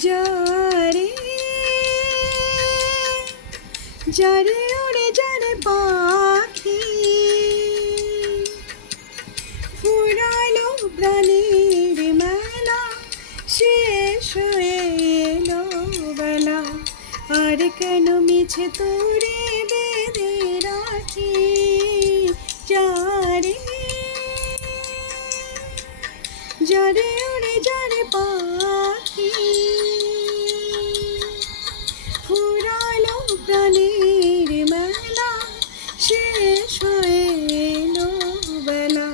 যারে যারে ওরে যারে পাখি ফুরালো প্রাণীর মেলা শেষ হয়ে এলো বেলা আর কেন মিছে তোরে বেঁধে রাখি যারে যারে ওরে যারে পাখি ফুরালো প্রাণীর মেলা শেষ হয়ে এলো বেলা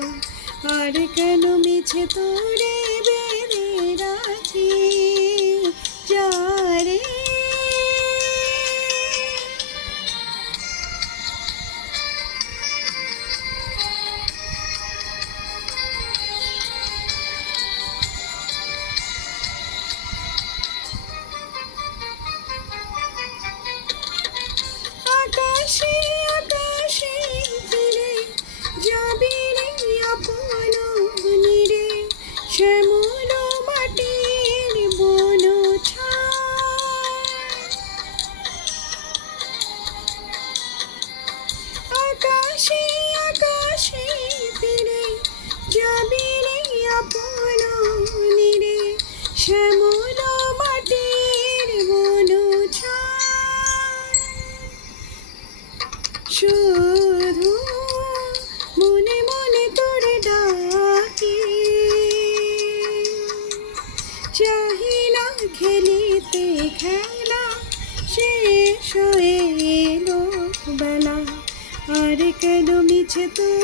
আর কেন মিছে তোরে বেঁধে রাখি যারে আকাশে আকাশে ফিরে যাবি রে আপন নীরে শ্যামল মাটির বন আকাশে আকাশে ফিরে যাবি রে আপন নীরে শ্যামল মাটির বন শুধু মনে মনে তোরে ডাকি চাহিলা খেলিতে খেলা শেষ হয়ে এলো বেলা আর কেন মিছে তোর